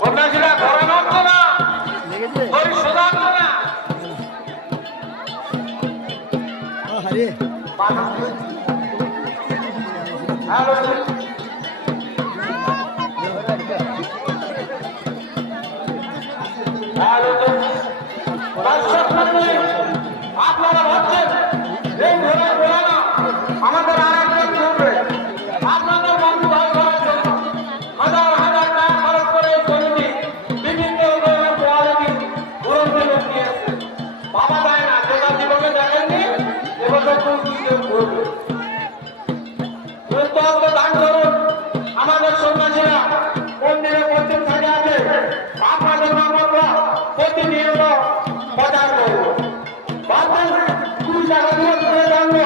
সন্ন্যাসীরা ঘরে নামতো না, ওই সোজা না আপনারা ভাবছেন এই ঘোরা ঘোরা না আমাদের আর একজন ঘুরবে আপনাদের বন্ধু ভাই করার জন্য হাজার হাজার টাকা খরচ করে কমিটি বিভিন্ন ধরনের কোয়ালিটি ঘুরতে নিয়েছে। বাবা যায় না, যেটা জীবনে দেখেননি এবছর কেউ ঘুরবে। দান করুন। আমাদের সন্ন্যাসীরা মন্দিরে পশ্চিম সাইডে আছে, আপনাদের আমরা প্রতিনিয়ত বাজার করবো। 2 টাকা দিয়ে জানবো